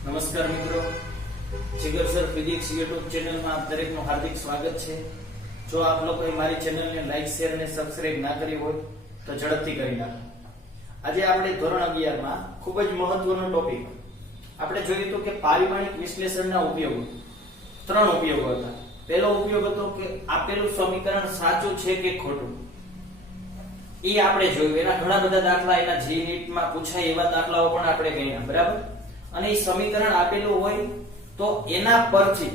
નમસ્કાર મિત્રો, જીગર sir physics YouTube ચેનલમાં આપ દરેકનું હાર્દિક સ્વાગત છે। જો આપ લોકોએ મારી ચેનલને લાઈક શેર અને સબસ્ક્રાઇબ ના કરી હોય તો ઝડપથી કરી નાખો। આજે આપણે ધોરણ 11 માં ખૂબ જ મહત્વનો ટોપિક આપણે જોયું તો કે પારિમાણિક વિશ્લેષણના ઉપયોગો। ત્રણ ઉપયોગો હતા। પહેલો ઉપયોગ હતો કે આપેલું સમીકરણ સાચું છે કે ખોટું, એ આપણે જોયું। એના ઘણા બધા દાખલા એના જી નીટમાં પૂછાય એવા દાખલાઓ પણ આપણે ગણ્યા, બરાબર। અને એ સમીકરણ આપેલું હોય તો એના પરથી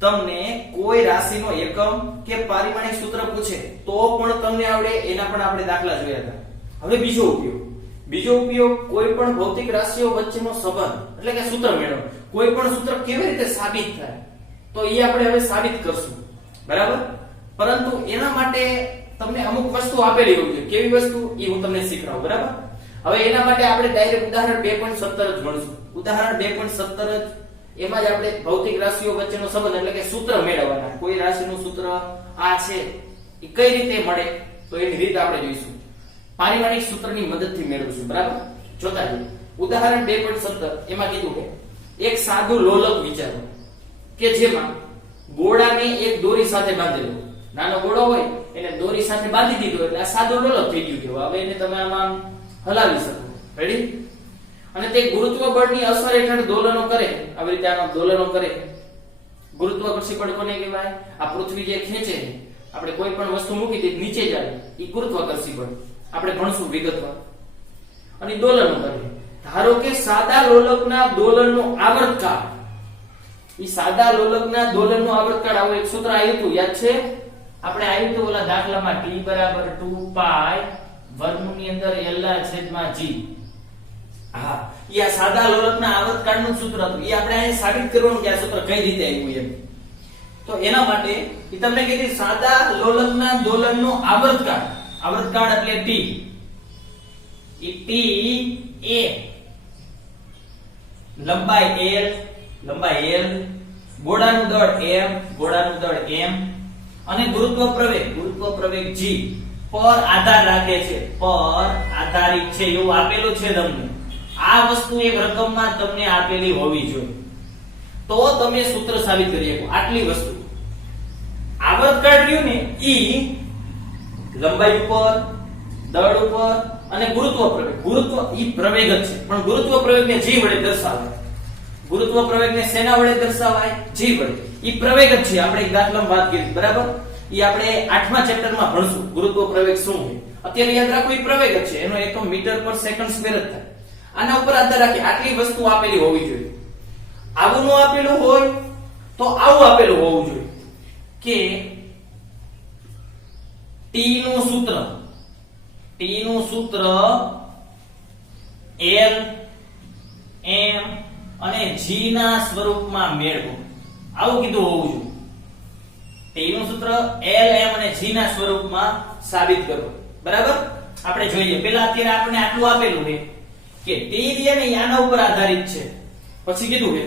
તમને કોઈ રાશિનો એકમ કે પારિમાણિક સૂત્ર પૂછે તો પણ તમને આવડે, એના પણ આપણે દાખલા જોયા હતા। હવે બીજો ઉપયોગ કોઈ પણ ભૌતિક રાશિઓ વચ્ચેનો સંબંધ એટલે કે સૂત્ર મેળવો। કોઈ પણ સૂત્ર કેવી રીતે સાબિત થાય તો એ આપણે હવે સાબિત કરશું, બરાબર। પરંતુ એના માટે તમને અમુક વસ્તુ આપેલી હોય છે, કેવી વસ્તુ એ હું તમને શીખવાડું, બરાબર। હવે એના માટે આપણે ડાયરેક્ટ ઉદાહરણ 2.17 જ ગણશું। ઉદાહરણ 2.17 જ એમાં જ આપણે ભૌતિક રાશિઓ વચ્ચેનો સંબંધ એટલે કે સૂત્ર મેળવવાના। કોઈ રાશિનું સૂત્ર આ છે એ કઈ રીતે મળે તો એની રીત આપણે જોઈશું, પારિમાણિક સૂત્રની મદદથી મેળવીશું, બરાબર। જોતા જઈએ ઉદાહરણ 2.17 એમાં કીધું કે એક સાદું લોલક વિચારો કે જેમાં ગોળાને એક દોરી સાથે બાંધેલો, નાનો ગોળો હોય એને દોરી સાથે બાંધી દીધો એટલે આ સાદું લોલક થઈ ગયું। હવે એને તમે આમાં હલાવી શકો, રેડી। અને તે ગુરુત્વ બળની અસર હેઠળ દોલનો કરે, આવી રીતે આનો દોલનો કરે। ગુરુત્વાકર્ષી બળ કોને કહેવાય? આ પૃથ્વી જે ખેંચે, આપણે કોઈ પણ વસ્તુ મૂકી દે નીચે જાય એ ગુરુત્વાકર્ષી બળ, આપણે ભણશું વિગતવાર। અને દોલનો કરે। ધારો કે સાદા લોલકના દોલનનો આવર્તકાળ, એ સાદા લોલકના દોલનનો આવર્તકાળ આવું એક સૂત્ર આવ્યું હતું, યાદ છે? આપણે આવ્યું હતું ઓલા દાખલામાં t બરાબર 2π વર્ગમૂળની અંદર l/g। હા, એ આ સાદા લોલકના આવર્તકાળનું સૂત્ર હતું। એ આપણે અહીં સાબિત કરવાનું કે આ સૂત્ર કઈ રીતે આવ્યું એમ। તો એના માટે એ તમને કીધી સાદા લોલકના દોલનનો આવર્તકાળ એટલે t, એ t એ લંબાઈ l, ગોળાનું દળ m, અને ગુરુત્વ પ્રવેગ g પર આધાર રાખે છે, પર આધારિત છે એવું આપેલું છે તમને। આ વસ્તુ એક રકમમાં તમને આપેલી હોવી જોઈએ તો તમે સૂત્ર સાબિત કરી શકો। આટલી વસ્તુ આવર્તકાળ રહ્યું ને ઈ લંબાઈ ઉપર, દળ ઉપર અને ગુરુત્વ ઈ પ્રવેગ જ છે, પણ ગુરુત્વ પ્રવેગને g વડે દર્શાવાય। ગુરુત્વ પ્રવેગને શેના વડે દર્શાવાય? g વડે। ઈ પ્રવેગ જ છે, આપણે એક દાખલામાં વાત કરી, બરાબર। ઈ આપણે 8મા ચેપ્ટરમાં ભણશું ગુરુત્વ પ્રવેગ શું છે। અત્યારે યાદ રાખો ઈ પ્રવેગ જ છે, એનો એકમ મીટર પર સેકન્ડ સ્ક્વેર જ થાય। આના ઉપર આધાર રાખી આટલી વસ્તુ આપેલી હોવી જોઈએ। આવું ન આપેલું હોય તો આવું આપેલું હોવું જોઈએ કે t નું સૂત્ર l, m અને g ના સ્વરૂપમાં મેળવો, આવું કીધું હોવું જોઈએ। t નું સૂત્ર l, m અને g ના સ્વરૂપમાં સાબિત કરો, બરાબર। આપણે જોઈએ પહેલા અત્યારે આપણે આટલું આપેલું છે કે t ને આના ઉપર આધારિત છે, પછી કીધું છે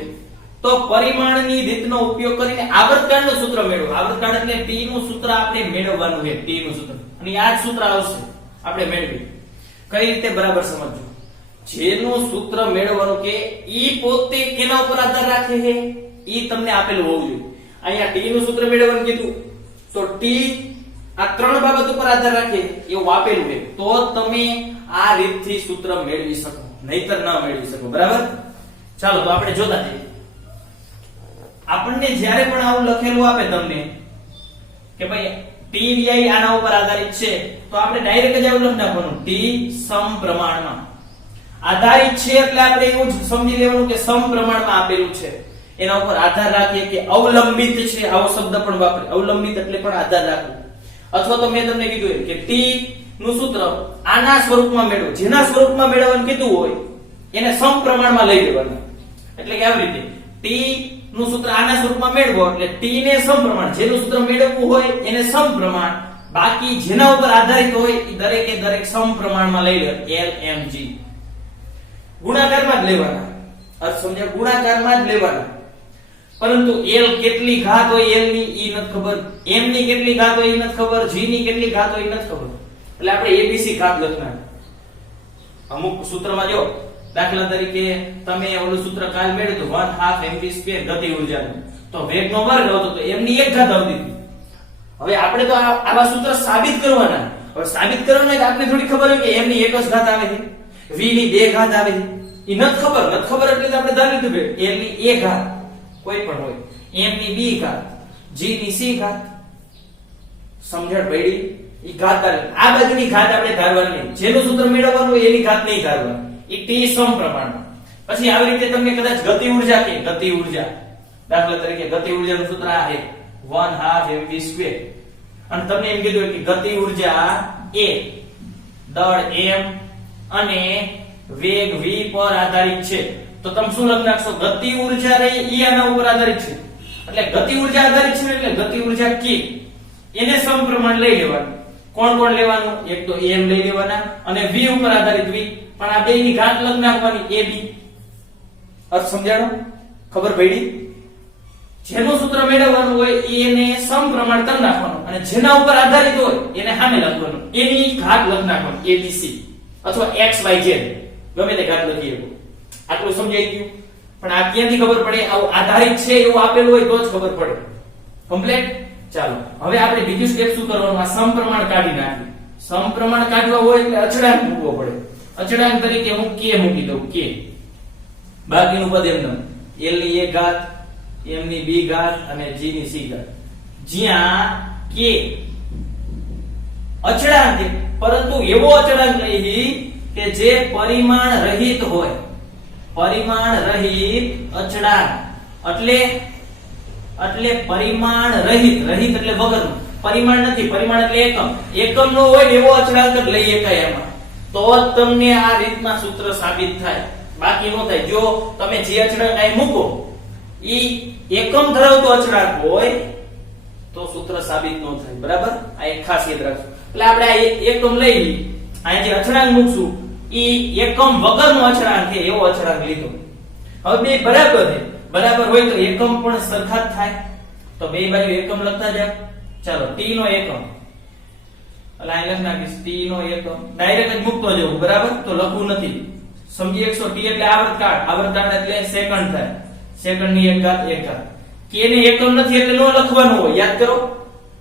તો પરિમાણની રીતનો ઉપયોગ કરીને આવર્તકાળનું સૂત્ર મેળવો। આવર્તકાળ એટલે t નું સૂત્ર આપણે મેળવવાનું છે, t નું સૂત્ર, અને આ જ સૂત્ર આવશે આપણે મેળવી। કઈ રીતે બરાબર સમજજો, જેનું સૂત્ર મેળવવાનું કે ઈ પોતે કેના ઉપર આધાર રાખે છે ઈ તમને આપેલું હોવું જોઈએ। અહીંયા t નું સૂત્ર મેળવવાનું કીધું તો t આ ત્રણ બાબત ઉપર આધાર રાખે એવું આપેલું છે તો તમે આ રીતથી સૂત્ર મેળવી શકો, નહીતર ન મેળવી શકો, બરાબર। ચાલો તો આપણે જોતા જઈએ। આપણને જ્યારે પણ આવું લખેલું આપે તમને કે ભાઈ t આના ઉપર આધારિત છે તો આપણે ડાયરેક્ટ જ આવું લખી નાખવાનું, t સમપ્રમાણમાં આધારિત છે એટલે આપણે એવું જ સમજી લેવાનું કે સમપ્રમાણમાં આપેલું છે, એના ઉપર આધાર રાખીએ કે અવલંબિત છે, આવો શબ્દ પણ વાપરે, અવલંબિત એટલે પણ આધાર રાખવો। અથવા તો મેં તમને કીધું કે t નું સૂત્ર આના સ્વરૂપમાં મેળવો, જેના સ્વરૂપમાં મેળવવાનું કીધું હોય એને સમપ્રમાણમાં લઈ લેવાનું, એટલે કે આવી રીતે t નું સૂત્ર આના સ્વરૂપમાં મેળવો એટલે t ને સમપ્રમાણ, જેનું સૂત્ર મેળવવું હોય એને સમપ્રમાણ, બાકી જેના ઉપર આધારિત હોય એ દરેકે દરેક સમપ્રમાણમાં લઈ લે, l, m, g। ગુણાકારમાં જ લેવાના, અર્થ સમજ્યા? ગુણાકારમાં જ લેવાના। પરંતુ l કેટલી ઘાત હોય l ની ઈ નથી ખબર, m ની કેટલી ઘાત હોય ઈ નથી ખબર, g ની કેટલી ઘાત હોય ઈ નથી ખબર, એટલે આપણે abc ઘાત લખના। અમુક સૂત્રમાં જો દાખલા તરીકે તમે ઓલું સૂત્ર કાલ મેળવ્યું તો 1/2 mv² ગતિ ઊર્જાનું, તો વેગનો વર્ગ આવતો તો m ની 1 ઘાત આવતી હતી. હવે આપણે તો આવા સૂત્ર સાબિત કરવાના. હવે સાબિત કરવાના એટલે આપણે થોડી ખબર હોય કે m ની 1 જ ઘાત આવે છે, v ની 2 ઘાત આવે છે. ઈ નથી ખબર એટલે આપણે ધારી લીધું કે m ની 1 ઘાત કોઈ પણ હોય, m ની 2 ઘાત, g ની c ઘાત. સમજણ પડી? ઈ ઘાત આ બાજુની ઘાત આપણે ધારવાની નહીં. જેનું સૂત્ર મેળવવાનું હોય એની ઘાત નહીં ધારવાની. ઈ t સમપ્રમાણમાં. પછી આવી રીતે તમને કદાચ ગતિ ઊર્જા કે ગતિ ઊર્જા, દાખલા તરીકે ગતિ ઊર્જાનું સૂત્ર આ છે 1/2 mv². અને તમને એમ કીધું કે ગતિ ઊર્જા a દળ m અને વેગ v પર આધારિત છે, તો તમે શું લખી નાખશો? ગતિ ઊર્જા રહી ઈ આના ઉપર આધારિત છે, એટલે ગતિ ઊર્જા આધારિત છે એટલે ગતિ ઊર્જા k એને સમપ્રમાણ લઈ લેવાનું. કોણ લેવાનું? એક તો m લઈ લેવાના અને v ઉપર આધારિત v, પણ આ બેની ઘાત લખી નાખવાની ab. અર્થ સમજાણો? ખબર પડી? જેનું સૂત્ર મેળવવાનું હોય એને સમપ્રમાણ કરી નાખવાનું અને જેના ઉપર આધારિત હોય એને સામે લખવાનું, એની ઘાત લખી નાખવાની abc અથવા xyz ગમે તે ઘાત લખી શકો. આટલું સમજાઈ ગયું? પણ આ ક્યાંથી ખબર પડે? આવું આધારિત છે એવું આપેલું હોય તો જ ખબર પડે. કમ્પ્લીટ? ચાલો હવે આપણે બીજું સ્ટેપ શું કરવાનું? આ સમપ્રમાણ કાઢી નાખી. સમપ્રમાણ કાઢવા હોય એટલે અચળાંક મૂકવો પડે. અચળાંક તરીકે હું k મૂકી દઉં, k. બાકીનું પદ એમ l ની 1 ઘાત, m ની 2 ઘાત અને g ની c ઘાત. જ્યાં k અચળાંક છે, પરંતુ એવો અચળાંક લઈ કે જે પરિમાણ રહિત હોય. પરિમાણ રહિત અચળાંક એટલે પરિમાણ રહિત એટલે વગરનું. પરિમાણ નથી, પરિમાણ એટલે એકમ નો હોય એવો અચળાંક જ લઈ શકાય એમાં, તો જ તમને આ રીતના સૂત્ર સાબિત થાય. બાકી નો થાય. જો તમે જે અચળાંક અહીં મૂકો ઈ એકમ ધરાવતો અચળાંક હોય તો સૂત્ર સાબિત ન થાય. બરાબર? આ એક ખાસ યાદ રાખજો. એટલે આપણે આ એકમ લઈ અહીં જે અચળાંક મૂકશું ઈ એકમ વગરનો અચળાંક છે એવો અચળાંક લીધો. હવે બે બરાબર છે, બરાબર હોય તો એકમ પણ સરખા જ થાય, તો બે બાજુ એકમ લખતા જાવ. ચાલો t નો એકમ, એટલે અહીં લખી નાખીશ t નો એકમ. ડાયરેક્ટ જ મૂકતો જવું. બરાબર? તો લખવું નથી. સમજી એકસો t એટલે આવર્તકાળ એટલે સેકન્ડ થાય. સેકન્ડ ની 1 ઘાત 1 ઘાત. k ને એકમ નથી એટલે નો લખવાનું હોય. યાદ કરો,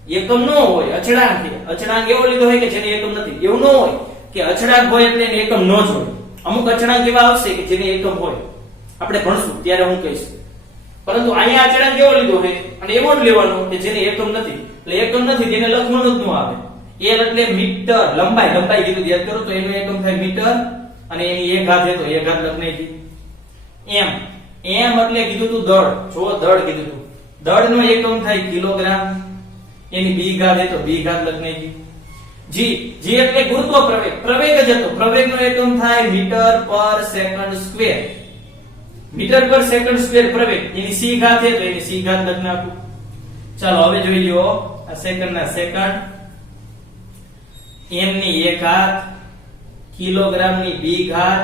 એકમ નો હોય, અચળાંક છે. અચળાંક એવો લીધો હોય કે જેને એકમ નથી. એવું ન હોય કે અચળાંક હોય એટલે એને એકમ ન જ હોય. અમુક અચળાંક એવા આવશે કે જેને એકમ હોય, આપણે ભણશું ત્યારે હું કહીશ. પરંતુ અહીંયા અચળાંક કેવો લીધો છે અને એવો જ લેવાનો કે જેને એકમ નથી. એટલે એકમ નથી તેને લખવાનું જ ન આવે. l એટલે મીટર, લંબાઈ કીધું યાદ કરો, તો એનું એકમ થાય મીટર અને એની 1 ઘાત છે તો 1 ઘાત લખી નાખી. m એટલે કીધું તું દળ. જો દળ કીધું તું, દળનો એકમ થાય કિલોગ્રામ, એની 2 ઘાત છે તો 2 ઘાત લખી નાખી. g એટલે ગુરુત્વ પ્રવેગ જ હતો. પ્રવેગનો એકમ થાય મીટર પર સેકન્ડ સ્ક્વેર. મીટર પર સેકન્ડ સ્ક્વેર પ્રવેગ, એની c ઘાત છે તો એની c ઘાત લખી નાખું. ચાલો હવે જોઈ લ્યો આ સેકન્ડ ના સેકન્ડ, m ની 1 ઘાત, કિલોગ્રામ ની 2 ઘાત.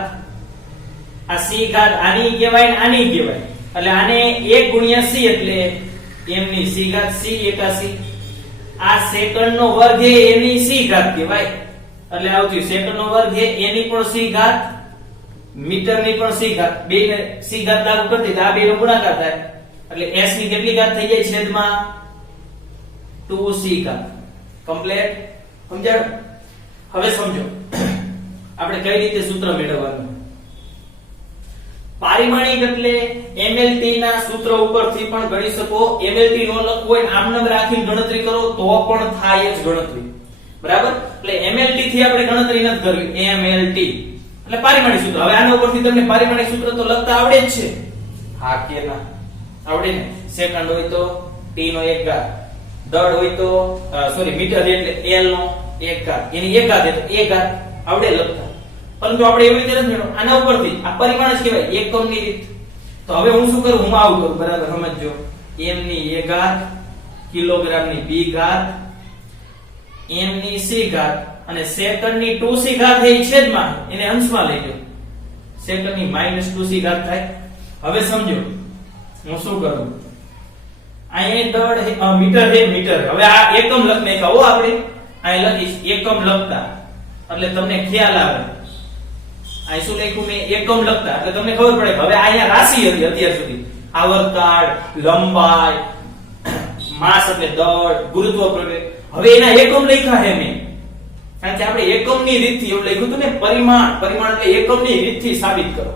આ c ઘાત આની કહેવાય ને આની કહેવાય, એટલે આને 1 ગુણ્યા c એટલે m ની c ઘાત, c 81. આ સેકન્ડ નો વર્ગ છે એની c ઘાત કહેવાય, એટલે આવતી સેકન્ડ નો વર્ગ છે એની પણ c ઘાત, મીટર ની પણ c ઘાત. બે ને c ઘાત લાગુ કરતી તો આ બે નો ગુણાકાર થાય એટલે s ની કેટલી ઘાત થઈ જાય? છેદમાં 2c ઘાત. કમ્પ્લીટ? સમજાયું? હવે સમજો આપણે કઈ રીતે સૂત્ર મેળવવાનું. પારિમાણિક એટલે MLT ના સૂત્ર ઉપરથી પણ ગણી શકો. MLT નો લખવું હોય આમ નામ રાખીને ગણતરી કરો તો પણ થાય જ ગણતરી. બરાબર? એટલે MLT થી આપણે ગણતરી નથી કરવી. MLT એટલે પારિમાણિક સૂત્ર. હવે આના ઉપરથી તમને પારિમાણિક સૂત્ર તો લખતા આવડે જ છે. હા કે ના? આવડે ને? સેકન્ડ હોય તો t નો 1 ઘાત, દળ હોય તો મીટર એટલે l નો 1 ઘાત, એની 1 ઘાત એટલે 1 ઘાત. આવડે લખતા. પરંતુ આપણે એવી રીતે નથી, આના ઉપરથી આ પરિમાણ જ કહેવાય, એકમની રીત. તો હવે હું શું કરું? હું આવું કરું. બરાબર સમજજો. m ની 1 ઘાત, કિલોગ્રામ ની 2 ઘાત, m ની c ઘાત અને સેકન્ડ ની 2c ઘાત છે ઈ છેદમાં, એને અંશમાં લઈ લો. સેકન્ડ ની -2c ઘાત થાય. હવે સમજો હું શું કરું. અહીં દળ મીટર છે, મીટર. હવે આ એકમ લખ નાખ્યા હો આપણે. અહીં લખીશ એકમ લખતા એટલે તમને ખ્યાલ આવે. અહીં શું લખ્યું મેં એકમ લખતા એટલે તમને ખબર પડે હવે અહીંયા રાશિ હતી અત્યાર સુધી આવર્તકાળ લંબાઈ માસ એટલે દળ ગુરુત્વ પ્રવેગ હવે એના એકમ લખ્યા છે મેં કારણ કે આપણે એકમની રીતથી એવું લખ્યું હતું ને પરિમાણ પરિમાણ એટલે એકમની રીતથી સાબિત કરો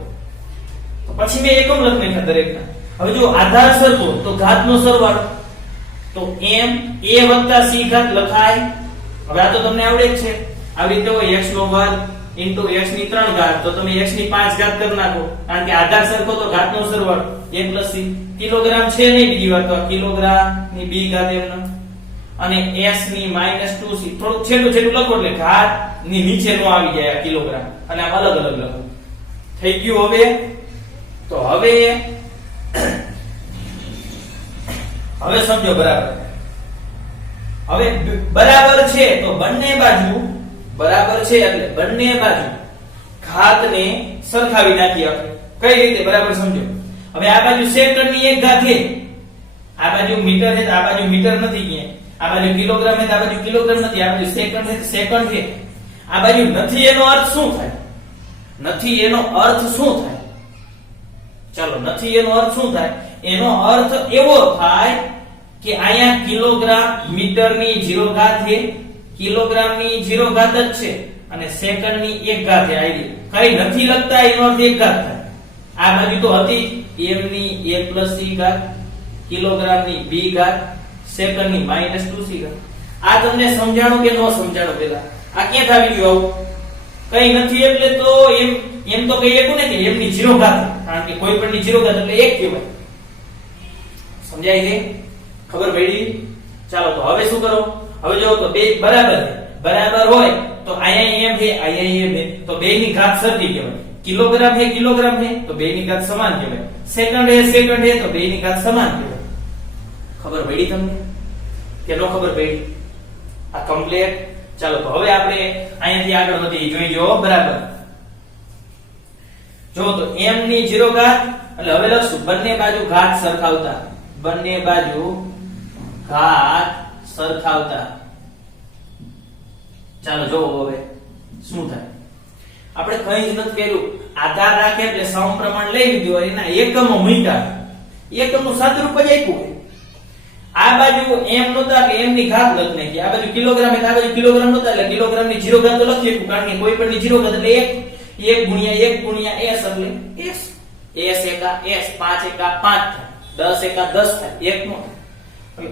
તો પછી મેં એકમ લખી નાખ્યા દરેકના હવે જો આધાર સરખો તો ઘાતનો સરવાળો તો m a c ઘાત લખાય હવે આ તો તમને આવડે જ છે આવી રીતે હોય x નો વર્ગ into x ની 3 ઘાત તો તમે x ની 5 ઘાત કરી નાખો કારણ કે આધાર સરખો તો ઘાતનો સરવાળો a c કિલોગ્રામ છે નહીં બીજી વાર તો કિલોગ્રામ ની b ઘાત એમનો અને s ની -2c થોડું છેટું છેટું લખો એટલે ઘાત ની નીચે નો આવી જાય આ કિલોગ્રામ અને આમ અલગ અલગ લખો થઈ ગયું હવે તો હવે સમજો બરાબર હવે બરાબર છે તો બંને બાજુ બરાબર છે એટલે બંને બાજુ ઘાતને સરખાવી નાખીએ આપણે કઈ રીતે બરાબર સમજો હવે આ બાજુ સેકન્ડ ની 1 ઘાત છે આ બાજુ મીટર છે આ બાજુ મીટર નથી કે આ બાજુ કિલોગ્રામ છે આ બાજુ કિલોગ્રામ નથી આ બાજુ સેકન્ડ છે સેકન્ડ છે આ બાજુ નથી એનો અર્થ શું થાય નથી એનો અર્થ શું થાય ચાલો નથી એનો અર્થ શું થાય એનો અર્થ એવો થાય કે અહીંયા કિલોગ્રામ મીટર ની 0 ઘાત છે કિલોગ્રામ ની 0 ઘાત જ છે અને સેકન્ડ ની 1 ઘાત છે આઈ કઈ નથી લખતા એનો અર્થ 1 ઘાત થાય આ બાજુ તો હતી m ની a c ઘાત કિલોગ્રામ ની b ઘાત સેકન્ડ ની -2c ઘાત આ તમને સમજાણું કે ન સમજાણું પેલા આ ક્યાં આવી ગયું આવું કઈ નથી એટલે તો એમ તો કહી શકું ને કે m ની 0 ઘાત કારણ કે કોઈ પણ ની 0 ઘાત એટલે 1 કહેવાય સમજાય છે ખબર પડી ચાલો તો હવે શું કરો હવે જો તો બે બરાબર હોય તો અહીંયા m છે અહીંયા m છે તો બે ની ઘાત સરખી કહેવાય કિલોગ્રામ છે તો બે ની ઘાત સમાન કહેવાય સેકન્ડ છે તો બે ની ઘાત સમાન કહેવાય ખબર પડી તમને કે ન ખબર પડી આ કમ્પ્લીટ ચાલો તો હવે આપણે અહીંયાથી આગળ વધી જોઈ જો બરાબર જો તો m ની 0 ઘાત એટલે હવે લખશું બંને બાજુ ઘાત સરખાવતા બંને બાજુ ઘાત સરખાવતા ચાલો જો હવે શું થાય આપણે કઈ જ નથી કર્યું આધાર રાખે એટલે સમપ્રમાણ લઈ લીધું એના એકમો મૂક્યા એકમનું સાદુરૂપ જ આપ્યું આ બાજુ m નહોતા એટલે m ની ઘાત લખ નાખી આ બાજુ કિલોગ્રામ એટલે આ બાજુ કિલોગ્રામ નહોતા એટલે કિલોગ્રામ ની 0 ઘાત તો લખી શકું કારણ કે કોઈ પણ ની 0 ઘાત એટલે 1 ગુણ્યા s એટલે s એકા s 5 એકા 5 થાય 10 એકા 10 થાય 1 નો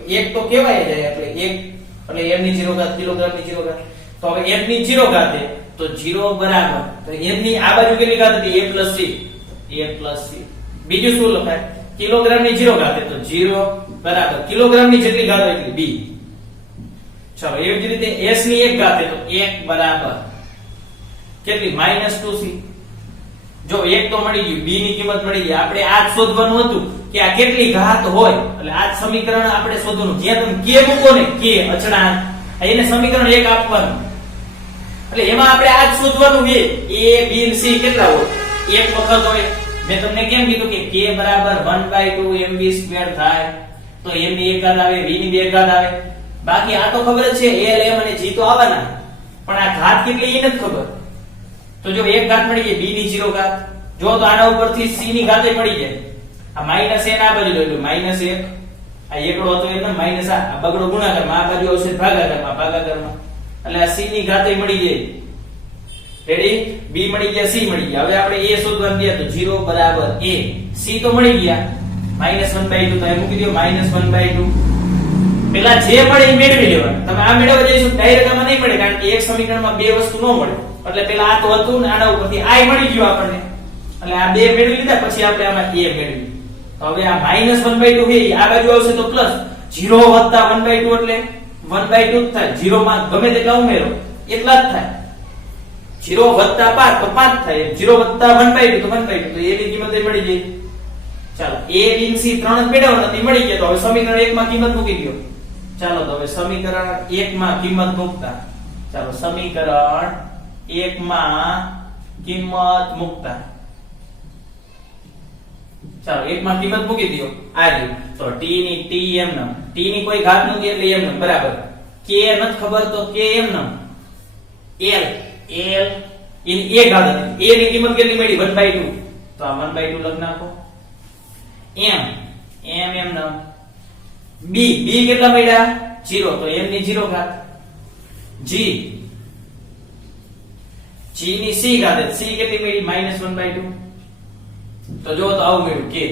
એક તો કેવાય જાય એટલે 1 એટલે m ની 0 ઘાત કિલોગ્રામ ની 0 ઘાત તો હવે m ની 0 ઘાત તો 0 બરાબર તો m ની આ બાજુ કેટલી ઘાત હતી a c બીજું શું લખાય કિલોગ્રામ ની 0 ઘાત તો 0 બરાબર કિલોગ્રામ ની જેટલી ઘાત એટલી b ચલો એવી જ રીતે s ની 1 ઘાત તો 1 બરાબર કેટલી -2c જો 1 તો મળી ગયું b ની કિંમત મળી ગઈ આપણે આ શોધવાનું હતું કે આ કેટલી ઘાત હોય એટલે આ સમીકરણ આપણે શોધવાનું જ્યાં તમે k મૂકો ને k અચળાંક એને સમીકરણ 1 આપવાનું એટલે એમાં આપણે આ શોધવાનું છે a b c કેટલા હોય એક વખત હોય મેં તમને કેમ કીધું કે k બરાબર 1/2 mv² થાય તો m ની 1 ઘાત આવે v ની 2 ઘાત આવે બાકી આ તો ખબર જ છે l m અને g તો આવવાના પણ આ ઘાત કેટલી એ નથી ખબર તો જો 1 ઘાત મળી ગઈ b ની 0 ઘાત જો તો આના ઉપરથી c ની ઘાત મળી જાય આ માઈનસ n આ બાજુ લઈ લો -1 આ એકડો હતો એટલે માઈનસ આ બગડો ગુણાકારમાં આ બાજુ આવશે ભાગાકારમાં એટલે આ c ની ઘાત મળી જાય રેડી b મળી ગયા c મળી ગયા હવે આપણે a શોધવાનું ગયા તો 0 બરાબર a c તો મળી ગયા -1/2 તો એ મૂકી દો -1/2 પેલા જે મળે એ મેળવી લેવાનું તમે આ મેળવવા જઈશું ડાયરેક્ટ આમાં નહીં મળે કારણ કે એક સમીકરણમાં બે વસ્તુ ન મળે એટલે પેલા આ તો હતું ને આના ઉપરથી i મળી ગયું આપણને એટલે આ બે મેળવી લીધા પછી આપણે આમાં a મેળવી હવે આ -1/2 છે આ બાજુ આવશે તો પ્લસ 0 + 1/2 એટલે 1/2 જ થાય 0 માં ગમે તેટલા ઉમેરો એટલા જ થાય 0 + 5 તો 5 થાય 0 + 1/2 તો 1/2 તો a ની કિંમત મળી ગઈ ચાલો a b c ત્રણ મેળવવા નથી મળી ગયા તો હવે સમીકરણ 1 માં કિંમત મૂકી દો ચાલો તો હવે સમીકરણ 1 માં કિંમત મૂકતા ચાલો સમીકરણ 1 માં કિંમત મૂકતા ચાલો 1 માં કિંમત મૂકી દો આ રહ્યું તો t ની t m નમ t ની કોઈ ઘાત નથી એટલે m નમ બરાબર k નથી ખબર તો k m num l any a ઘાત હતી. a ની કિંમત કેટલી મળી 1/2. તો આ 1/2 લખ નાખો. m નામ. b કેટલા મળ્યા 0 તો m ની 0 ઘાત. g ની c ઘાત c કેટલી મળી -1/2. તો જો તો આવું મળ્યું કે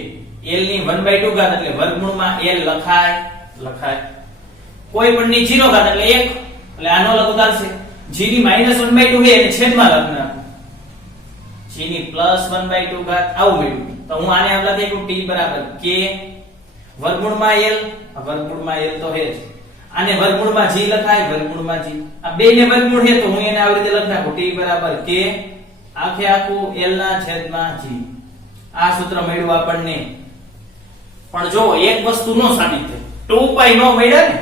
l ની 1/2 ઘાત એટલે વર્ગમૂળમાં l લખાય. કોઈ પણ ની 0 ઘાત એટલે 1 એટલે આનો લઘુ ઉતારશે. g ની -1/2 છે એને છેદમાં લખ નાખો. g ની +1/2 ઘાત આવું મળ્યું. તો હું આને આમ લખી શકું t બરાબર k વર્ગમૂળમાં l. વર્ગમૂળમાં l તો હે જ. આને વર્ગમૂળમાં g લખાય. વર્ગમૂળમાં g આ બે ને વર્ગમૂળ છે તો હું એને આવી રીતે લખ નાખું. t બરાબર k આખે આખું l ના છેદમાં g. આ સૂત્ર મળ્યું આપણને. પણ જો એક વસ્તુ નો સાબિત થઈ 2π નો મળ્યા ને.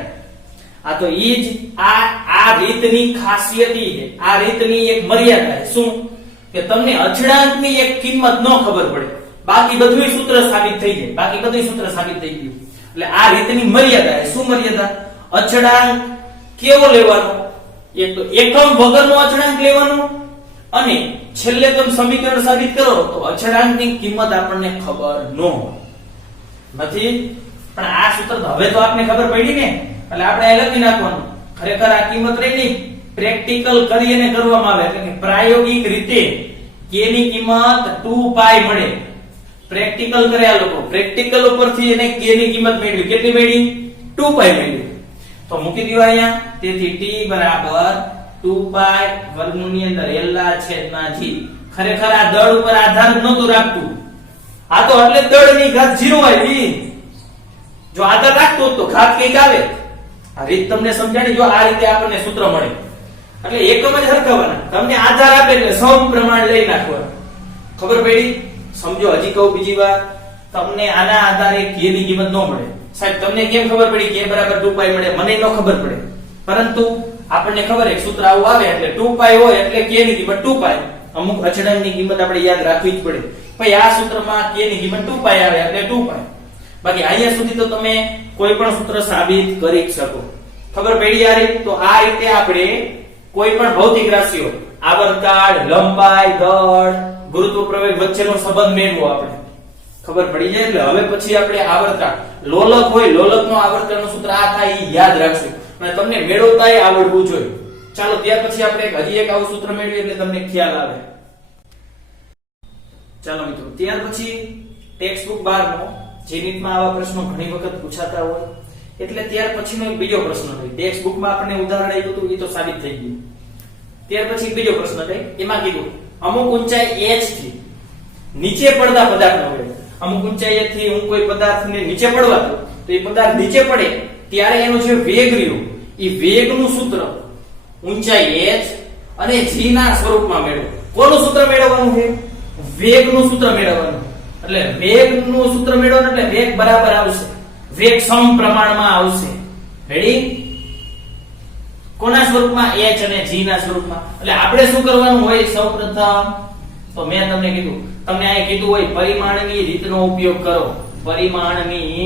આ તો ઈ જ આ રીતની ખાસિયત છે. આ રીતની એક મર્યાદા છે. શું કે તમને અચળાંકની એક કિંમત ન ખબર પડે બાકી બધું સૂત્ર સાબિત થઈ જાય. બાકી બધું સૂત્ર સાબિત થઈ ગયું. એટલે આ રીતની મર્યાદા છે. શું મર્યાદા? અચળાંક કેવો લેવાનો? એક તો એકમ વગરનો અચળાંક લેવાનો અને છેલ્લે તમે સમીકરણ સાબિત કરો તો અચળાંકની કિંમત આપણને ખબર ન નથી. પણ આ સૂત્ર હવે તો આપને ખબર પડી ને એટલે આપણે આ લખી નાખવાનું. ખરેખર આ કિંમત રહી નહીં પ્રેક્ટિકલ કરીને કરવામાં આવે એટલે કે પ્રાયોગિક રીતે k ની કિંમત 2π મળે. પ્રેક્ટિકલ કર્યા લોકો પ્રેક્ટિકલ ઉપરથી એને k ની કિંમત મેળવી. કેટલી મેળવી? 2π મેળવી. તો મૂકી દીધું અહીંયા. તેથી t બરાબર 2π વર્ગમૂળની અંદર l ના છેદમાં g. ખરેખર આ દળ ઉપર આધાર નહોતું રાખતું. આ તો એટલે દળની ઘાત 0 આવી. જો આધાર રાખતો તો ઘાત કઈક આવે. આ રીત તમને સમજાણી. જો આ રીતે આપણને સૂત્ર મળે એટલે એકમ જ હરખાવાના. તમને આધાર આપે એટલે સમપ્રમાણ લઈ નાખવાનું. ખબર પડી? સમજો હજી કહું બીજી વાર. તમને આના આધારે k ની કિંમત ન મળે. સાહેબ તમને કેમ ખબર પડી k બરાબર 2π મળે? મને ન ખબર પડે. પરંતુ આપણને ખબર છે સૂત્ર આવું આવે એટલે 2π હોય એટલે k ની કિંમત 2π. અમુક અચળાંકની કિંમત આપણે યાદ રાખવી જ પડે. ભાઈ આ સૂત્રમાં k ની કિંમત 2π આવે એટલે 2π. બાકી અહીંયા સુધી તો તમે કોઈ પણ સૂત્ર સાબિત કરી શકો. ખબર પડી આ રીત? તો આ રીતે આપણે કોઈ પણ ભૌતિક રાશિઓ આવર્તકાળ, લંબાઈ, દળ, ગુરુત્વ પ્રવેગ વચ્ચેનો સંબંધ મેળવો આપણે. ખબર પડી જાય એટલે હવે પછી આપણે આવર્તકાળ લોલક હોય લોલકનો આવર્તનનું સૂત્ર આ થાય ઈ યાદ રાખશું અને તમને મેળવતાય આવડવું જોઈએ. ચાલો ત્યાર પછી આપણે હજી એક આવું સૂત્ર મેળવીએ એટલે તમને ખ્યાલ આવે. ચાલો મિત્રો ત્યાર પછી ટેક્સ્ટ બુક 12 નો જીનીટમાં આવા પ્રશ્નો ઘણી વખત પૂછાતા હોય એટલે ત્યાર પછીનો એક બીજો પ્રશ્ન થાય. ટેક્સ્ટ બુકમાં આપણને ઉદાહરણ આપ્યું હતું એ તો સાબિત થઈ ગયું. ત્યાર પછી બીજો પ્રશ્ન થાય. એમાં કીધું અમુક ઊંચાઈ h થી નીચે પડતા પદાર્થનો હોય. અમુક ઊંચાઈથી હું કોઈ પદાર્થને નીચે પડવા દઉં તો એ પદાર્થ નીચે પડે ત્યારે એનો જે વેગ રહ્યો એ વેગનું સૂત્ર ઊંચાઈ h અને g ના સ્વરૂપમાં મેળવો. કોનું સૂત્ર મેળવવાનું છે? વેગનું સૂત્ર મેળવવાનું. એટલે વેગનું સૂત્ર મેળવવાનું એટલે વેગ બરાબર આવશે. વેગ સમપ્રમાણમાં આવશે. રેડી? કોના સ્વરૂપમાં? h અને g ના સ્વરૂપમાં. એટલે આપણે શું કરવાનું હોય? સૌપ્રથમ તો મેં તમને કીધું તમને આ કીધું હોય પરિમાણની રીતનો ઉપયોગ કરો. પરિમાણની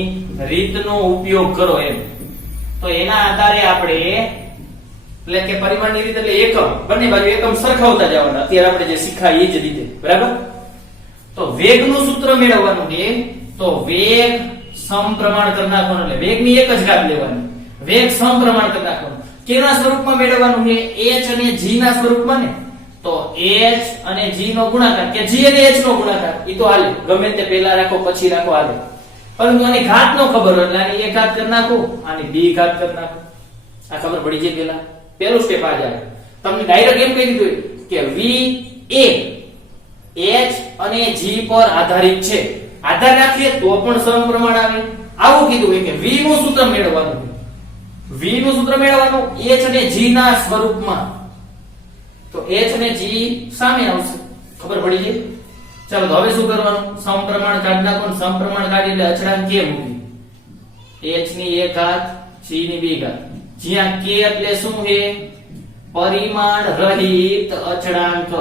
રીતનો ઉપયોગ કરો એમ. તો એના આધારે આપણે એટલે કે પરિમાણની રીત એટલે એકમ બંને બાજુ એકમ સરખાવતા જવાના. અત્યારે આપણે જે શીખાય એ જ રીતે. બરાબર? તો વેગનું સૂત્ર મેળવવાનું છે તો વેગ સમપ્રમાણ કરી નાખવાનું. એટલે વેગની એક જ ઘાત લેવાની. વેગ સમપ્રમાણ કરી નાખવાનું. કેના સ્વરૂપમાં મેળવવાનું છે? h અને g ના સ્વરૂપમાં ને. તો h અને g નો ગુણાકાર કે g અને h નો ગુણાકાર ઈ તો હાલે. ગમે તે પહેલા રાખો પછી રાખો હાલે. પરંતુ આની ઘાત નો ખબર હોય એટલે આની a ઘાત કરી નાખો આની b ઘાત કરી નાખો. આ ખબર પડી જાય પહેલા. પહેલું સ્ટેપ આ જાય. તમને ડાયરેક્ટ એમ કહી દીધું કે v એ h અને g પર આધારિત છે. આધાર રાખીએ તો પણ સમપ્રમાણ આવે. આવું કીધું હોય કે v નું સૂત્ર મેળવવાનું. v નું સૂત્ર મેળવવાનું h અને g ના સ્વરૂપમાં. તો h અને g સામે આવશે. ખબર પડી ગઈ? ચાલો તો હવે શું કરવાનું? સમપ્રમાણ કાઢી નાખો. સમપ્રમાણ કાઢી એટલે અચળાંક k મૂકી. h ની a ઘાત g ની b ઘાત. જ્યાં k એટલે શું છે? પરિમાણ રહિત અચળાંક.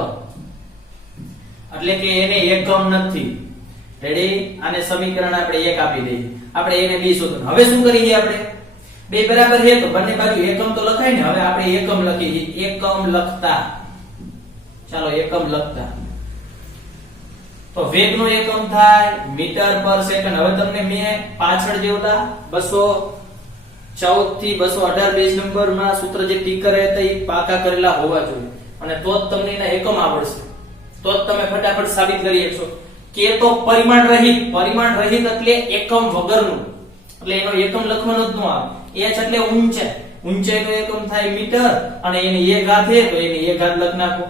એટલે કે એને એકમ નથી. રેડી? આને સમીકરણ આપણે 1 આપી દઈએ. આપણે એને b શોધો. હવે શું કરીએ આપણે? બે બરાબર છે તો બંને બાજુ એકમ તો લખાય ને. હવે આપણે એકમ લખીએ. એકમ લખતા ચાલો એકમ લખતા. તો વેગનો એકમ થાય મીટર પર સેકન્ડ. હવે તમને મેં પાછળ જે ઓલા 214 થી 218 પેજ નંબરમાં સૂત્ર જે ટીક કર્યા હતા એ પાકા કરેલા હોવા જોઈએ અને તો જ તમને એના એકમ આવડશે. તો જ તમે ફટાફટ સાબિત કરી શકશો. કે તો પરિમાણ રહિત એટલે એકમ વગરનું, એટલે એનો એકમ લખવાનો જ ન આવે. h એટલે ઊંચાઈનો એકમ થાય મીટર અને એની એ ઘાત છે તો એની એ ઘાત લખ નાખો.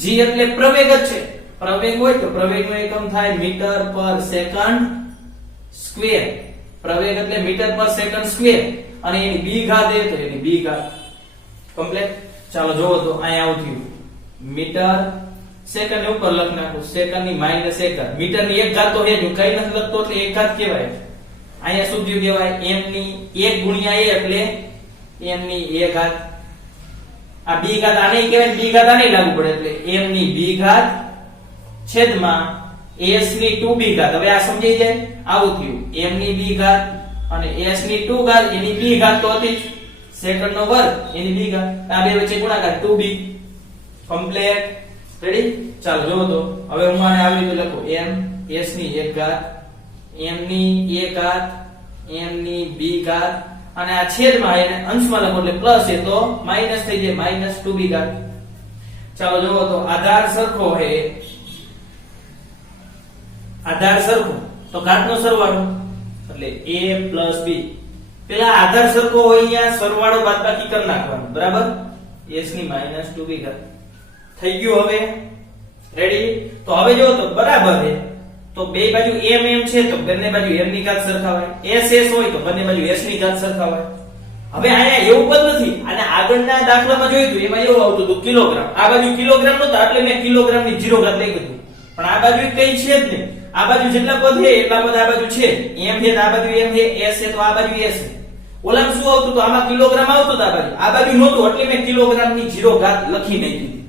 g એટલે પ્રવેગ જ છે, પ્રવેગ હોય તો પ્રવેગનો એકમ થાય મીટર પર સેકન્ડ સ્ક્વેર. પ્રવેગ એટલે મીટર પર સેકન્ડ સ્ક્વેર અને એની b ઘાત છે તો એની b ઘાત. કમ્પ્લીટ. ચાલો જોવો તો અહીંયા આવું થયું મીટર સેકન્ડ ને ઉપર લખ નાખો, સેકન્ડ ની માઈનસ 1 ઘાત. મીટર ની 1 ઘાત તો હે જ, કઈ નથી લખતો એટલે 1 ઘાત કહેવાય. અહીંયા શું થયું કહેવાય m ની 1 ગુણ્યા a એટલે m ની a ઘાત. આ b ઘાત આને કહેવાય, b ઘાત આને લાગુ પડે એટલે m ની b ઘાત છેદમાં s ની 2b ઘાત. હવે આ સમજાઈ જાય. આવું થયું m ની b ઘાત અને s ની 2 ઘાત એની b ઘાત તો હતી સેકન્ડ નો વર્ગ એની b ઘાત. આ બે વચ્ચે ગુણાકાર 2b. કમ્પ્લીટ. રેડી. ચાલો જોવો તો હવે હું આને આવી રીતે લખું m s ની 1 ઘાત m ની a ઘાત m ની b ઘાત અને આ છેદમાં એને અંશમાં લખો એટલે પ્લસ છે તો માઈનસ થઈ જાય માઈનસ 2b ઘાત. ચાલો જોવો તો આધાર સરખો હે, આધાર સરખો તો ઘાતનો સરવાળો એટલે a b. પેલા આધાર સરખો હોય અહીંયા સરવાળો બાદબાકી કરી નાખવાનો, બરાબર. s ની માઈનસ 2b ઘાત થઈ ગયું. હવે રેડી. તો હવે જો તો બરાબર છે તો બે બાજુ m છે તો બંને બાજુ m ની ઘાત સરખાવાય, s હોય તો બંને બાજુ s ની ઘાત સરખાવાય. હવે અહીંયા એવું પણ નથી, અને આગળના દાખલામાં જોયું હતું એમાં એવું આવતું હતું કિલોગ્રામ. આ બાજુ કિલોગ્રામ નતો એટલે મેં કિલોગ્રામ ની 0 ઘાત લઈ લીધું. પણ આ બાજુ કઈ છે જ નહીં. આ બાજુ જેટલા પદ છે એટલા પદ આ બાજુ છે. m છે તો આ બાજુ m છે, s છે તો આ બાજુ s છે. ઓલામાં શું આવતું તો આમાં કિલોગ્રામ આવતું આ બાજુ નહોતું એટલે મેં કિલોગ્રામ ની 0 ઘાત લખી નહીં દીધી.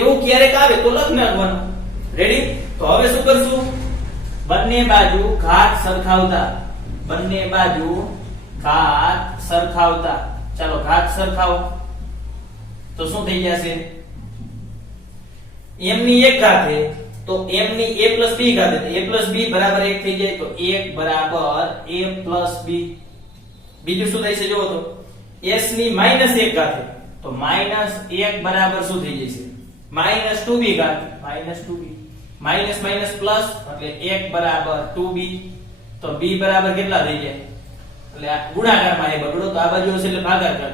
એવું ક્યારેક આવે તો લખ નાખવાનું. રેડી. તો હવે શું કરશું, બંને બાજુ ઘાત સરખાવતા, બંને બાજુ ઘાત સરખાવતા. ચાલો ઘાત સરખાવો તો શું થઈ જશે, m ની 1 ઘાત છે તો m ની a b ઘાત છે, a b બરાબર 1 થઈ જાય તો 1 બરાબર a b. બીજું શું થાય છે જોવો તો s ની માઈનસ 1 ઘાત છે તો માઈનસ 1 બરાબર શું થઈ જશે માઈનસ 2b ઘાત, minus 2b. Minus minus plus એટલે 1 બરાબર 2b. તો b બરાબર કેટલા થઈ જાય એટલે આ ગુણાકારમાં એ બગડો તો આ બાજુ હશે એટલે ભાગાકાર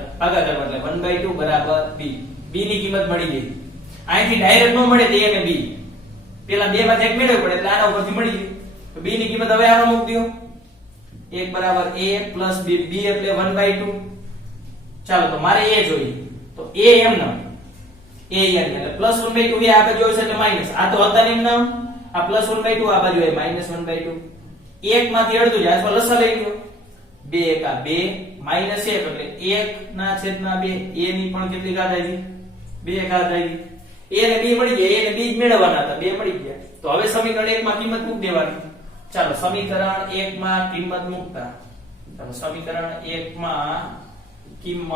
એટલે 1/2 બરાબર b. b ની કિંમત મળી ગઈ. અહીંથી ડાયરેક્ટ નો મળે તો a અને b પેલા બે માંથી એક મેળવવું પડે એટલે આના ઉપરથી મળી ગયું. તો b ની કિંમત હવે આમાં મૂકી દો 1 બરાબર a b. b એટલે 1/2. ચાલો તો મારે a જોઈએ તો a એમ નામ a એટલે પ્લસ 1/2 એ આ બાજુ હશે એટલે માઈનસ. આ તો હતા એમ નામ, આ પ્લસ 1/2 આ બાજુ હોય માઈનસ 1/2. 1 માંથી અડધું જાય અથવા લસા લઈ લો 2 એકા 2 માઈનસ 1 એટલે 1 ના છેદમાં 2. a ની પણ કેટલી ઘાત આવી 2 ઘાત આવી. a ને b મળી ગયા, a ને b જ મેળવવાના હતા, 2 મળી ગયા. તો હવે સમીકરણ 1 માં કિંમત મૂકી દેવાની. ચાલો સમીકરણ 1 માં કિંમત મૂકતા, ચાલો સમીકરણ 1 માં કિંમત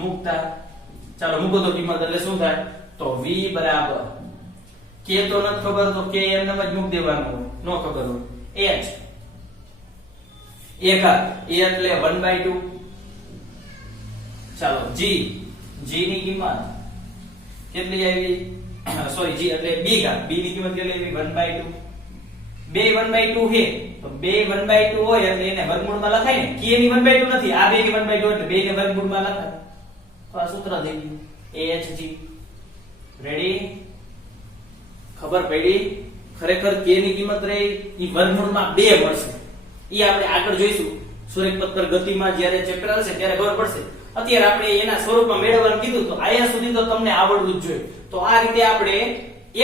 મૂકતા. ચાલો મૂકો તો કિંમત એટલે શું થાય તો v બરાબર k તો નથી ખબર તો k એમને જ મૂકી દેવાનું, નો ખબર હોય h a એટલે 1/2. ચાલો g ની કિંમત કેટલી આવી સોરી g એટલે b ઘાત, b ની કિંમત કેટલી આવી 1/2. 2 1/2 હે તો 2 1/2 હોય એટલે એને વર્ગમૂળમાં લખાય ને. k ની 1/2 નથી, આ 2 ની 1/2 એટલે 2 ને વર્ગમૂળમાં લખાય. તો આ સૂત્ર થઈ ગયું ahg. રેડી. ખબર પડી. ખરેખર k ની કિંમત રહી ઈ વર્ગમૂળમાં 2 મળશે. ઈ આપણે આગળ જોઈશું સુરેખપત્ર ગતિમાં જ્યારે ચેપ્ટર આવશે ત્યારે ખબર પડશે. અત્યારે આપણે એના સ્વરૂપમાં મેળવવાનું કીધું તો આયા સુધી તો તમને આવડવું જ જોઈએ. તો આ રીતે આપણે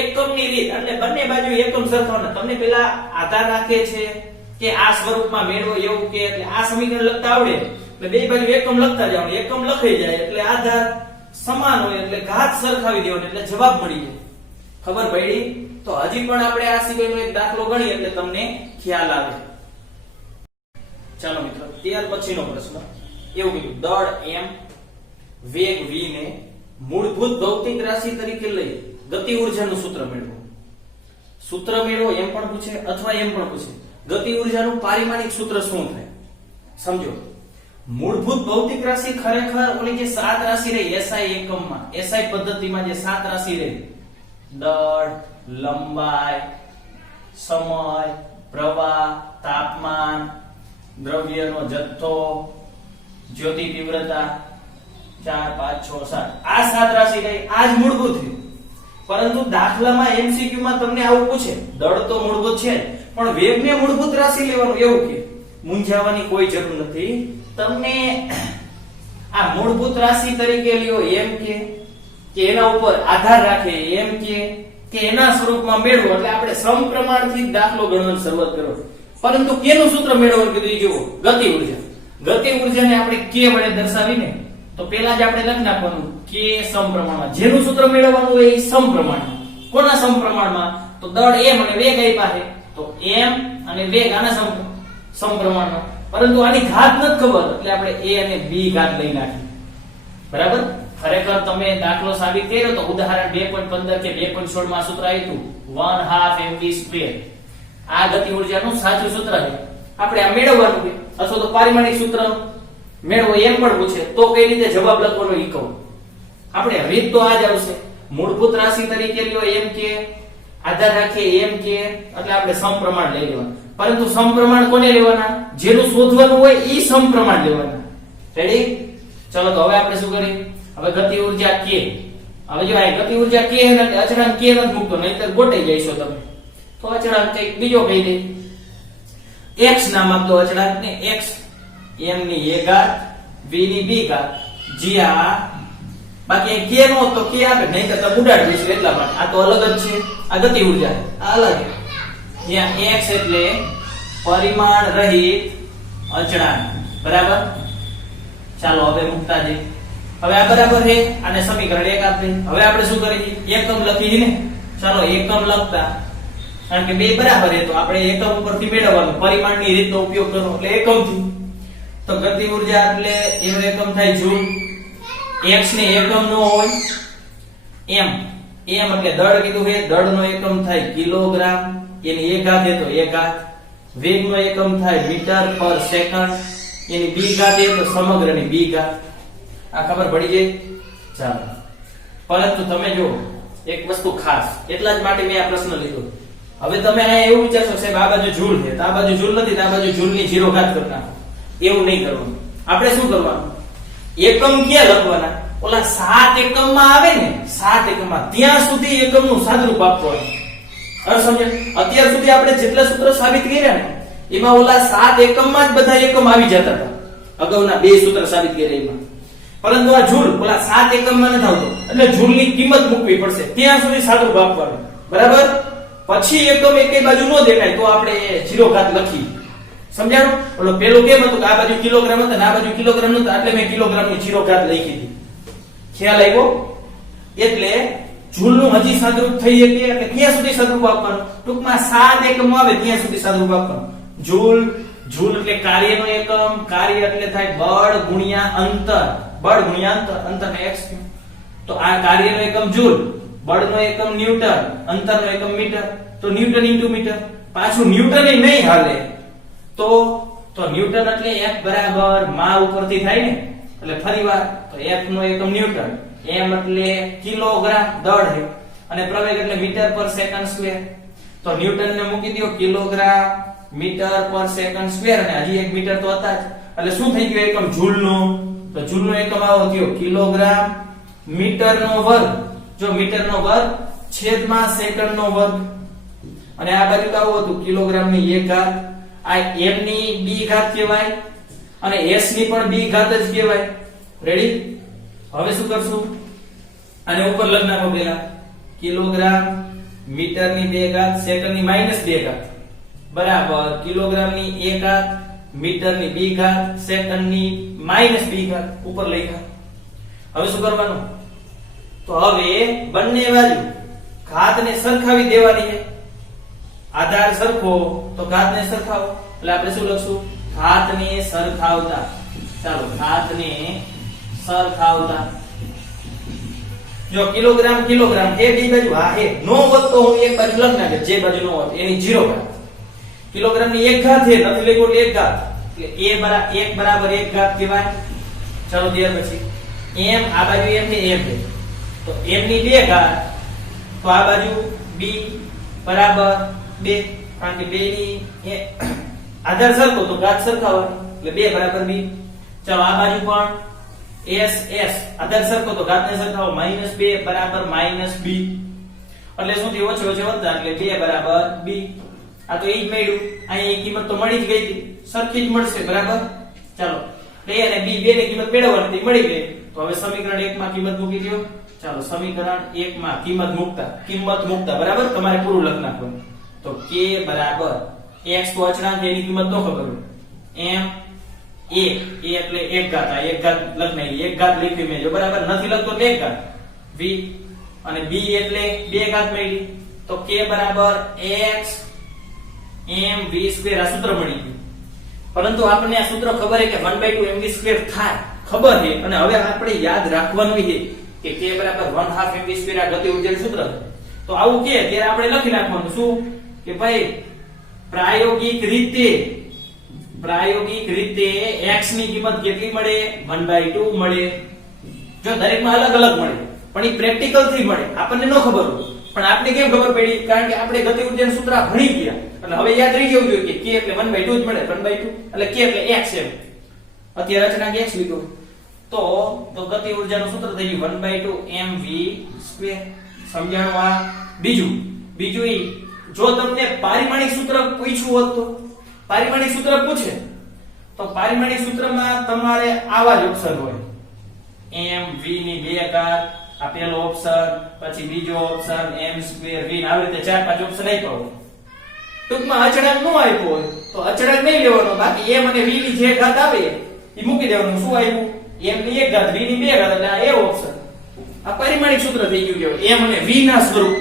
એકમની રીત એટલે બંને બાજુ એકમ સરખાવવાના. તમને પેલા આધાર રાખે છે કે આ સ્વરૂપમાં મેળવો એવું કે એટલે આ સમીકરણ લખતા આવડે એટલે બે બાજુ એકમ લખતા જવાનું. એકમ લખાઈ જાય એટલે આધાર સમાન હોય એટલે ઘાત સરખાવી દેવાનો એટલે જવાબ મળી જાય. ખબર પડી. તો હજી પણ આપણે આ સિવાયનો એક દાખલો ગણીએ એટલે તમને ખ્યાલ આવે. ચાલો મિત્રો ત્યાર પછીનો પ્રશ્ન એવું કીધું દળ m વેગ v ને મૂળભૂત ભૌતિક રાશિ તરીકે લઈ ગતિ ઉર્જાનું સૂત્ર મેળવો. સૂત્ર મેળવો એમ પણ પૂછે અથવા એમ પણ પૂછે ગતિ ઉર્જાનું પારિમાણિક સૂત્ર શું થાય. સમજો, મૂળભૂત ભૌતિક રાશિ ખરેખર ઓલી જે 7 રાશિ રહી એસઆઈ એકમમાં, એસઆઈ પદ્ધતિમાં જે 7 રાશિ રહી, દળ, લંબાઈ, સમય, પ્રવાહ, તાપમાન, દ્રવ્યનો જથ્થો, જ્યોતિ તીવ્રતા, 4 5 6 7, આ 7 રાશિ રહી. આ જ મૂળભૂત છે. પરંતુ દાખલામાં એમસીક્યુ માં તમને આવું પૂછે, દળ તો મૂળભૂત છે પણ વેગને મૂળભૂત રાશિ લેવાનું, એવું કે મૂંઝાવાની કોઈ જરૂર નથી. તમને આ મૂળભૂત રાશિ તરીકે લ્યો એમ કે એના ઉપર આધાર રાખે એમ કે એના સ્વરૂપમાં મેળવો, એટલે આપણે સમપ્રમાણથી દાખલો ગણવાની શરૂઆત કરો. પરંતુ કેનું સૂત્ર મેળવવાનું કીધું જુઓ, ગતિ ઉર્જા. ગતિ ઉર્જાને આપણે કે વડે દર્શાવીને તો પેલા જ આપણે લખી નાખવાનું કે સમપ્રમાણમાં. જેનું સૂત્ર મેળવવાનું હોય એ સમપ્રમાણમાં. કોના સમપ્રમાણમાં? તો દળ m અને વેગ આપ્યા છે તો m અને વેગ આના સમપ્રમાણમાં. પરંતુ આની ઘાત નથી ખબર એટલે આપણે a અને b ઘાત લઈ નાખી. બરાબર? ખરેખર તમે દાખલો સાબિત કર્યો તો ઉદાહરણ 2.15 કે 2.16 માં સૂત્ર આવ્યું 1/2 mv². આ ગતિ ઉર્જાનું સાચું સૂત્ર છે. આપણે આ મેળવવાનું છે અથવા તો પારિમાણિક સૂત્ર મેળવો એમ પણ પૂછે તો કઈ રીતે જવાબ લખવાનો ઈ કહું. આપણે રીત તો આ જ આવશે. મૂળભૂત રાશિ તરીકે લ્યો એમ કે આધાર રાખીએ એમ કે એટલે આપણે સમપ્રમાણ લઈ લેવાનું. પરંતુ સમપ્રમાણ કોને લેવાના? જેનું શોધવાનું હોય ઈ સમપ્રમાણ લેવાના. રેડી? ચલો તો હવે આપણે શું કરીએ? હવે ગતિ ઉર્જા કે, હવે જો આ ગતિ ઉર્જા કે એટલે અચળાંક કે નથી મૂકતો, નહીંતર ગોટાઈ જઈશો તમે. તો અચળાંક કઈક બીજો કહી દે. x નામ આપતો અચળાંક ને, x m ની a ઘાત v ની b ઘાત જ્યાં બાકી k નો તો k આપે, નહીં તો ઉડાડી દઈશું એટલા માટે. આ તો અલગ જ છે, આ ગતિ ઉર્જા આ અલગ છે. જ્યાં x એટલે પરિમાણ રહિત અચળાંક. બરાબર? ચાલો હવે મુકતા જઈએ. હવે આ બરાબર છે, આને સમીકરણ 1 આપે. હવે આપણે શું કરીએ? એકમ લખી ને. ચાલો એકમ લખતા, કારણ કે બે બરાબર છે તો આપણે એકમ ઉપરથી મેળવવાનું, પરિમાણની રીતનો ઉપયોગ કરવો એટલે એકમથી. તો ગતિ ઉર્જા એટલે એનો એકમ થાય જૂલ. x ને એકમ નો હોય m, m એટલે દળ કીધું છે, દળનો એકમ થાય કિલોગ્રામ, એની એક ઘાત તો એક ઘાત. વેગનો એકમ થાય મીટર પર સેકન્ડ, એની b ઘાત તો સમગ્રની b ઘાત. આ ખબર પડી ગઈ? ચાલો. પરંતુ તમે જો એક વસ્તુ ખાસ, એટલા જ માટે મેં આ પ્રશ્ન લીધો. હવે તમે આ એવું વિચારશો સાહેબ આ બાજુ જૂલ છે, આ બાજુ જૂલ નથી, આ બાજુ જૂલની 0 ઘાત કરી નાખો. એવું નહીં કરવાનું. આપણે શું કરવાનું? એકમ ક્યાં લખવાના? ઓલા 7 એકમમાં આવે ને, 7 એકમમાં ત્યાં સુધી એકમનું સાદરૂપ આપવાનું. હવે સમજ્યા? અત્યાર સુધી આપણે જેટલા સૂત્રો સાબિત કર્યા ને એમાં ઓલા 7 એકમમાં જ બધા એકમ આવી જતા હતા. અગાઉના 2 સૂત્ર સાબિત કર્યા એમાં. પરંતુ આ જૂલ ઓલા 7 એકમમાં નથી આવતો, એટલે જૂલની કિંમત મૂકવી પડશે. ત્યાં સુધી સાદરૂપ આપવાનું. બરાબર? પછી એકમ એકે બાજુ નો દેખાય તો આપણે 0 ઘાત લખી. સમજાણું? ઓલો પેલો કેમ હતું કે આ બાજુ કિલોગ્રામ હતા ને આ બાજુ કિલોગ્રામ નહોતા, એટલે મેં કિલોગ્રામની 0 ઘાત લખી દીધી. ખ્યાલ આવ્યો? એટલે જૂલનું હજી સાદરૂપ થઈ શકે એટલે ક્યાં સુધી સાદરૂપ આપવાનું? ટૂંકમાં 7 એકમ આવે ત્યાં સુધી સાદરૂપ આપવાનું. જૂલ, જૂલ એટલે કાર્યનો એકમ, કાર્ય એટલે થાય બળ ગુણ્યા અંતર, બળ ગુણ્યા અંતર, અંતરને x. તો આ કાર્યનો એકમ જૂલ, બળનો એકમ ન્યૂટન, અંતરનો એકમ મીટર. તો ન્યૂટન ઇન્ટુ મીટર. પાછું ન્યૂટન નહીં હાલે તો ન્યૂટન એટલે F બરાબર માં ઉપરથી થાય ને, એટલે ફરીવાર તો F નો એકમ ન્યૂટન, m એટલે કિલોગ્રામ દળ છે, અને પ્રવેગ એટલે મીટર પર સેકન્ડ સ્ક્વેર. તો ન્યૂટન ને મૂકી દો કિલોગ્રામ મીટર પર સેકન્ડ સ્ક્વેર, અને હજી એક મીટર તો હતા જ. એટલે શું થઈ ગયું એકમ જૂલનો? તો જૂલનો એકમ આવો થયો કિલોગ્રામ મીટરનો વર્ગ. જો મીટરનો વર્ગ છેદમાં સેકન્ડનો વર્ગ, અને આ બાજુ આવો હતું કિલોગ્રામની 1 ઘાત. આ m ની b ઘાત કહેવાય અને s ની પણ b ઘાત જ કહેવાય. રેડી? હવે શું કરશું? આને ઉપર લખ નાખો પહેલા. કિલોગ્રામ મીટરની 2 ઘાત સેકન્ડની -2 ઘાત બરાબર કિલોગ્રામની 1 ઘાત મીટરની 2 ઘાત સેકન્ડની -2 ઘાત ઉપર લખ્યા. હવે શું કરવાનું? તો હવે બંને બાજુ ઘાતને સરખાવી દેવાની છે. આધાર સરખો તો ઘાતને સરખાવો, એટલે આપણે શું લખશું? ઘાતને સરખાવતા. ચાલો, ઘાતને સરખાવતા. જો કિલોગ્રામ કિલોગ્રામ એ બે બાજુ હા હે નો હોત તો હું એક બાજુ લખ નાખે, જે બાજુ નો હોત એની 0 ઘાત. કિલોગ્રામ ની 1 ઘાત છે, નથી લખ્યું એટલે 1 ઘાત, એટલે a બરાબર 1 ઘાત કહેવાય. ચાલો ત્યાર પછી m આ બાજુ m ની m છે તો m ની 2 ઘાત, તો આ બાજુ b બરાબર 2, કારણ કે 2 ની આધાર સરખો તો ઘાત સરખાવવાનો, એટલે 2 બરાબર b. ચાલો આ બાજુ પણ s આધાર સરખો તો ઘાતને સરખાવો, -2 બરાબર -b, એટલે શું થયું ઓછે ઓછે વધતા, એટલે 2 બરાબર b. આ તો એ જ મળ્યું, અહીં કિંમત તો મળી જ ગઈ હતી, સરખી જ મળશે બરાબર. ચાલો a અને b બે ની કિંમત મેળવવાની હતી, મળી ગઈ. તો હવે સમીકરણ 1 માં કિંમત મૂકી દો. ચાલો સમીકરણ 1 માં કિંમત મૂકતા બરાબર તમારે પૂરું લખ નાખવાનું. તો k બરાબર x તો અચળાંક એની કિંમત તો ખબર હોય, m a એટલે 1 ઘાત, આ 1 ઘાત લખ નાખી, 1 ઘાત લખી મેં જો બરાબર, નથી લખતો એટલે 1 ઘાત, v અને b એટલે 2 ઘાત મળી. તો k બરાબર x m v સ્ક્વેર આ સૂત્ર મળી ગયું. પરંતુ આપણને આ સૂત્ર ખબર છે કે 1/2 mv સ્ક્વેર થાય ખબર છે, અને હવે આપણે યાદ રાખવાનું છે કે k બરાબર 1/2 mv સ્ક્વેર આ ગતિ ઊર્જાનું સૂત્ર છે. તો આવું કે ત્યારે આપણે લખી નાખવાનું શું કે ભાઈ પ્રાયોગિક રીતે x ની કિંમત કેટલી મળે? 1/2 મળે. જો દરેકમાં અલગ અલગ મળે, પણ એ પ્રેક્ટિકલ થી મળે, આપણને ન ખબર હોય. પણ આપણે કેમ ખબર પડી? કારણ કે આપણે ગતિ ઊર્જાનું સૂત્ર ભણી ગયા, એટલે હવે યાદ રહી જવું જોઈએ કે k એટલે 1/2 જ મળે, 1/2 એટલે k એટલે x એમ. અત્યારે અચાનક x લીધો તો ગતિ ઊર્જાનું સૂત્ર થઈ ગયું 1/2 mv સ્ક્વેર. સમજાણું? આ બીજું ઈ જો તમને પારિમાણિક સૂત્ર પૂછ્યું હોત તો પારિમાણિક સૂત્ર પૂછે તો પારિમાણિક સૂત્રમાં તમારે આવા જ ઓપ્શન હોય, m v ની 2 ઘાત આ પહેલો ઓપ્શન, પછી બીજો ઓપ્શન m સ્ક્વેર v આવી રીતે 4-5 ઓપ્શન આપ્યા હોય. ટૂંકમાં અચળાંક નો આપ્યો હોય તો અચળાંક નહીં લેવાનો, બાકી m અને v ની જે ઘાત આવે એ મૂકી દેવાનું. શું આવ્યું? m ની 1 ઘાત v ની 2 ઘાત, એટલે આ એ ઓપ્શન. આ પારિમાણિક સૂત્ર થઈ ગયું કે m અને v ના સ્વરૂપ.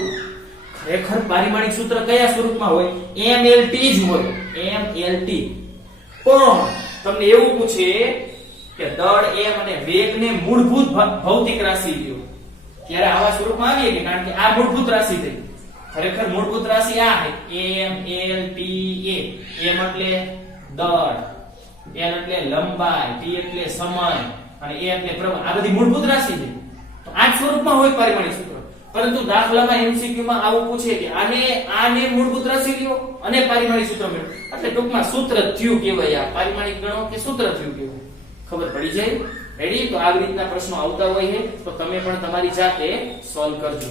ખરેખર પારિમાણિક સૂત્ર કયા સ્વરૂપમાં હોય? mlt જ હોય, mlt. પણ તમને એવું પૂછે કે દળ m અને વેગને મૂળભૂત ભૌતિક રાશિ લ્યો, ત્યારે આવા સ્વરૂપમાં આવીએ કે કારણ કે આ મૂળભૂત રાશિ થઈ. ખરેખર મૂળભૂત રાશિ આ છે m l t a. m એટલે દળ, l એટલે લંબાઈ, t એટલે સમય અને a એટલે પ્રવાહ. આ બધી મૂળભૂત રાશિ છે. તો આ સ્વરૂપમાં હોય પારિમાણિક સૂત્ર. પરંતુ દાખલામાં MCQ માં આવું પૂછે કે આને મૂળભૂત રાશિ લ્યો અને પારિમાણિક સૂત્ર મેળવો, એટલે ટૂંકમાં સૂત્ર થયું કહેવાય. આ પારિમાણિક ગણો કે સૂત્ર થયું કહેવાય, ખબર પડી જાય. રેડી? તો આવી રીતના પ્રશ્નો આવતા હોય છે તો તમે પણ તમારી જાતે સોલ્વ કરજો.